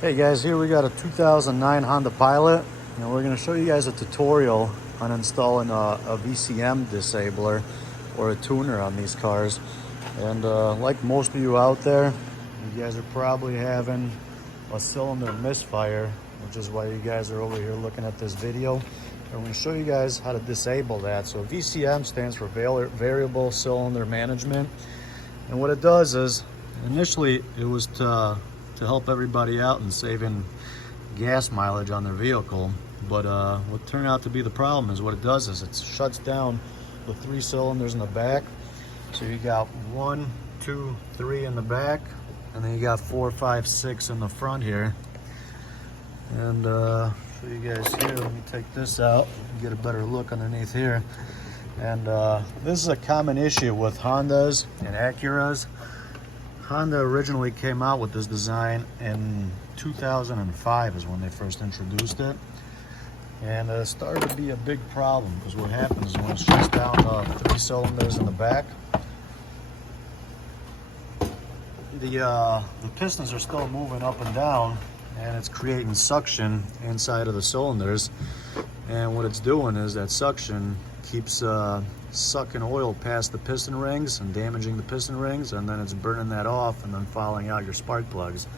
Hey guys, here we got a 2009 Honda Pilot, and we're going to show you guys a tutorial on installing a VCM disabler or a tuner on these cars. And like most of you out there, you guys are probably having a cylinder misfire, which is why you guys are over here looking at this video. And we're going to show you guys how to disable that. So VCM stands for Variable Cylinder Management. And what it does is, initially it was to help everybody out in saving gas mileage on their vehicle, but what turned out to be the problem is what it does is it shuts down the 3 cylinders in the back. So you got 1, 2, 3 in the back, and then you got 4, 5, 6 in the front here. And show you guys here, let me take this out and get a better look underneath here. And this is a common issue with Hondas and Acuras. Honda originally came out with this design in 2005 is when they first introduced it. And it started to be a big problem because what happens is when it shuts down the 3 cylinders in the back, the pistons are still moving up and down, and it's creating suction inside of the cylinders. And what it's doing is that suction keeps sucking oil past the piston rings and damaging the piston rings, and then it's burning that off and then fouling out your spark plugs.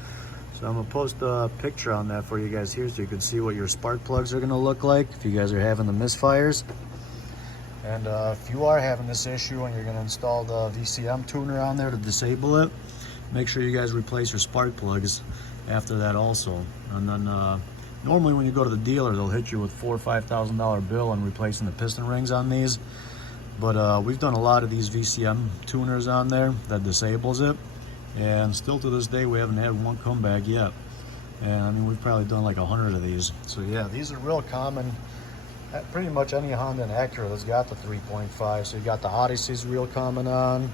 So I'm gonna post a picture on that for you guys here so you can see what your spark plugs are gonna look like if you guys are having the misfires. And if you are having this issue and you're gonna install the VCM tuner on there to disable it, make sure you guys replace your spark plugs after that also. And then normally when you go to the dealer, they'll hit you with $4,000 or $5,000 bill on replacing the piston rings on these. But we've done a lot of these VCM tuners on there that disables it, and still to this day we haven't had one come back yet. And I mean, we've probably done like 100 of these. So yeah, these are real common at pretty much any Honda and Acura that's got the 3.5. So you got the Odysseys real common on,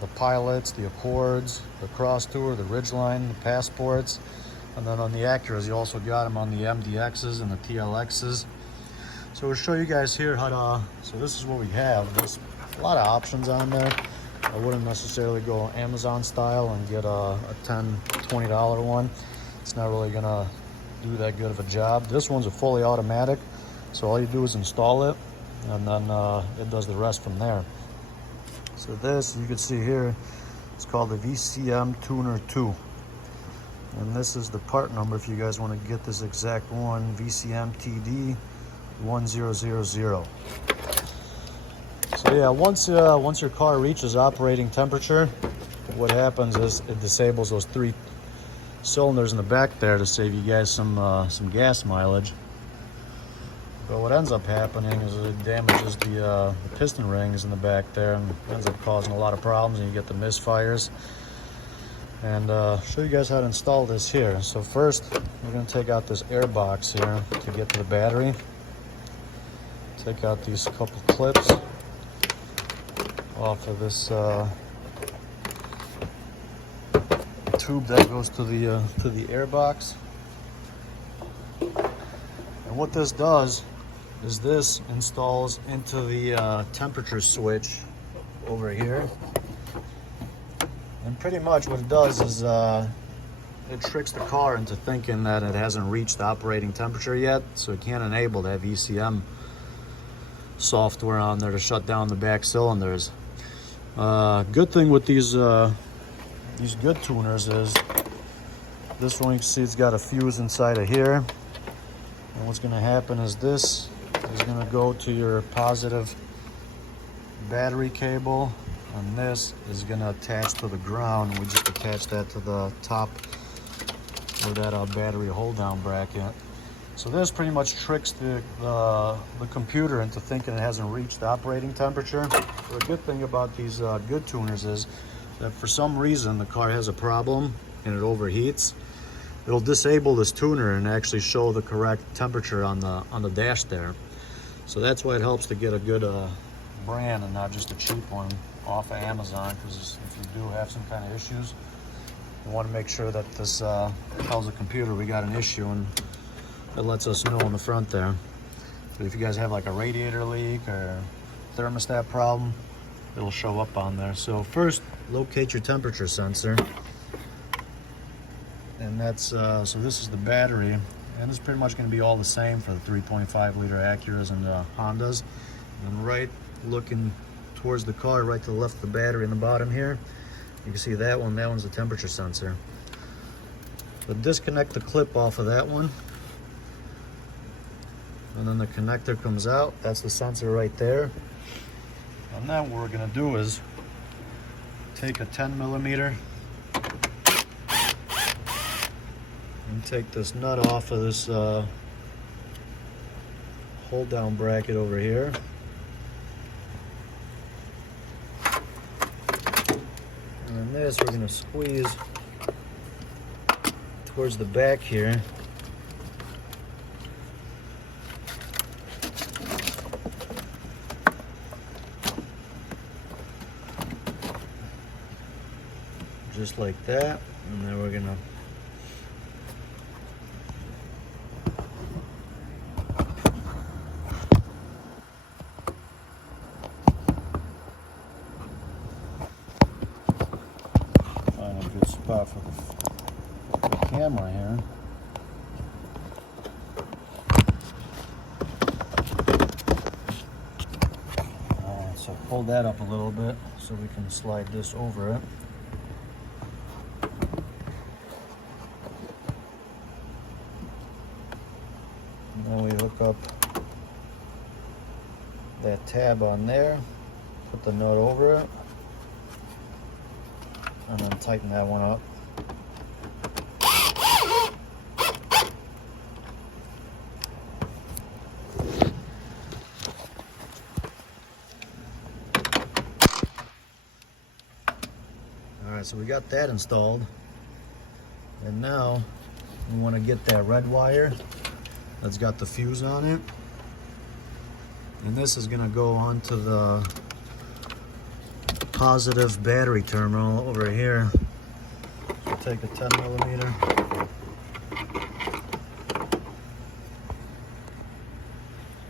the Pilots, the Accords, the Cross Tour, the Ridgeline, the Passports. And then on the Acuras, you also got them on the MDXs and the TLXs. So we'll show you guys here how to, so this is what we have. There's a lot of options on there. I wouldn't necessarily go Amazon style and get a $10, $20 one. It's not really gonna do that good of a job. This one's a fully automatic, so all you do is install it, and then it does the rest from there. So this, you can see here, it's called the VCM Tuner 2. And this is the part number if you guys want to get this exact one, VCM TD 1000. So yeah, once your car reaches operating temperature, what happens is it disables those 3 cylinders in the back there to save you guys some gas mileage. But what ends up happening is it damages the piston rings in the back there, and ends up causing a lot of problems, and you get the misfires. And show you guys how to install this here. So first, we're going to take out this air box here to get to the battery. Take out these couple clips off of this tube that goes to the air box. And what this does is this installs into the temperature switch over here. And pretty much what it does is it tricks the car into thinking that it hasn't reached operating temperature yet, so it can't enable that VCM software on there to shut down the back cylinders. Good thing with these good tuners is this one, you can see it's got a fuse inside of here, and what's going to happen is this is going to go to your positive battery cable, and this is going to attach to the ground. We just attach that to the top of that battery hold down bracket. So this pretty much tricks the computer into thinking it hasn't reached operating temperature. So the good thing about these good tuners is that for some reason the car has a problem and it overheats, it'll disable this tuner and actually show the correct temperature on the dash there. So that's why it helps to get a good brand and not just a cheap one off of Amazon, because if you do have some kind of issues, you want to make sure that this tells the computer we got an issue, and it lets us know on the front there. But if you guys have like a radiator leak or thermostat problem, it'll show up on there. So first, locate your temperature sensor. And And that's so this is the battery, and it's pretty much going to be all the same for the 3.5 liter Acuras and the Hondas. And right looking towards the car, right to the left of the battery in the bottom here, you can see that one's the temperature sensor. So disconnect the clip off of that one, and then the connector comes out. That's the sensor right there. And then what we're going to do is take a 10mm and take this nut off of this hold down bracket over here. And then this we're going to squeeze towards the back here. Just like that, and then we're gonna find a good spot for the camera here. Alright, so pull that up a little bit so we can slide this over it. Then we hook up that tab on there, put the nut over it, and then tighten that one up. Alright, so we got that installed, and now we want to get that red wire that's got the fuse on it, and this is going to go onto the positive battery terminal over here. So take a 10mm.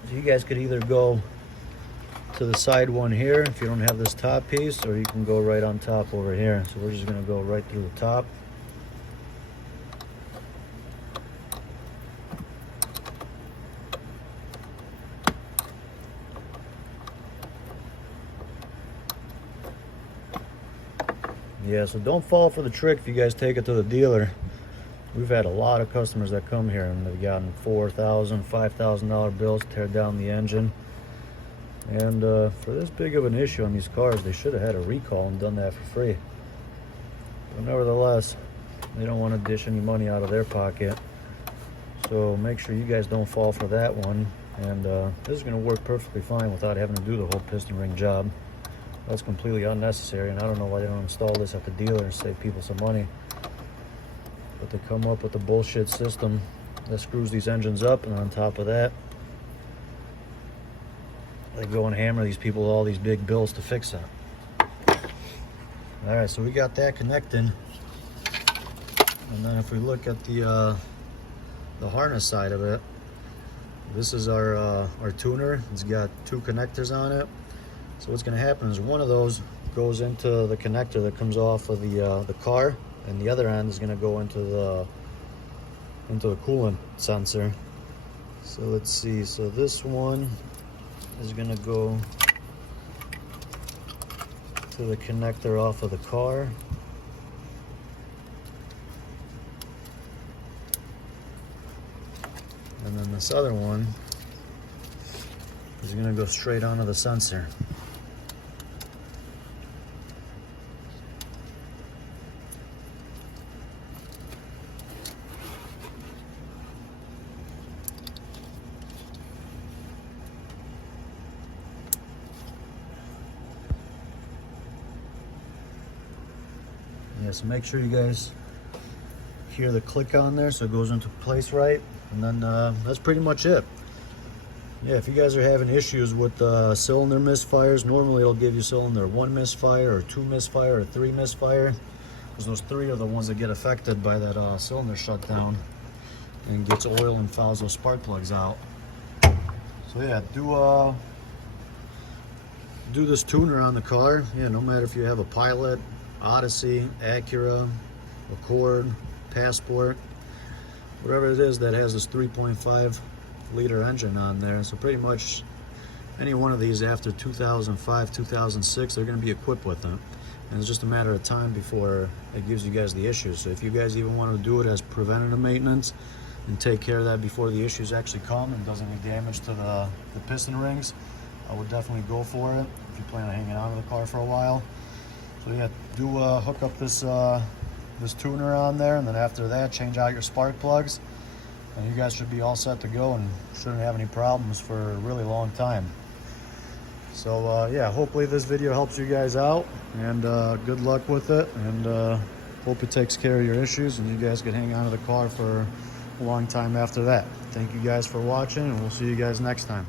So you guys could either go to the side one here if you don't have this top piece, or you can go right on top over here. So we're just going to go right through the top. Yeah, so don't fall for the trick if you guys take it to the dealer. We've had a lot of customers that come here and they've gotten $4,000, $5,000 bills to tear down the engine. And for this big of an issue on these cars, they should have had a recall and done that for free. But nevertheless, they don't want to dish any money out of their pocket. So make sure you guys don't fall for that one. And this is going to work perfectly fine without having to do the whole piston ring job. That's completely unnecessary, and I don't know why they don't install this at the dealer and save people some money. But they come up with a bullshit system that screws these engines up, and on top of that, they go and hammer these people all these big bills to fix it. Alright, so we got that connecting. And then if we look at the harness side of it, this is our tuner. It's got two connectors on it. So what's going to happen is one of those goes into the connector that comes off of the car, and the other end is going to go into the coolant sensor. So let's see. So this one is going to go to the connector off of the car. And then this other one is going to go straight onto the sensor. Yeah, so make sure you guys hear the click on there so it goes into place right, and then that's pretty much it. Yeah, if you guys are having issues with cylinder misfires, normally it'll give you cylinder 1 misfire or 2 misfire or 3 misfire, because those 3 are the ones that get affected by that cylinder shutdown and gets oil and fouls those spark plugs out. So yeah, do this tuner on the car. Yeah, no matter if you have a Pilot, Odyssey, Acura, Accord, Passport, whatever it is that has this 3.5 liter engine on there. So pretty much any one of these after 2005, 2006, they're going to be equipped with them. And it's just a matter of time before it gives you guys the issues. So if you guys even want to do it as preventative maintenance and take care of that before the issues actually come and does any damage to the piston rings, I would definitely go for it if you plan on hanging on to the car for a while. So yeah, do hook up this this tuner on there, and then after that, change out your spark plugs, and you guys should be all set to go and shouldn't have any problems for a really long time. So yeah, hopefully this video helps you guys out, and good luck with it, and hope it takes care of your issues and you guys can hang on to the car for a long time after that. Thank you guys for watching, and we'll see you guys next time.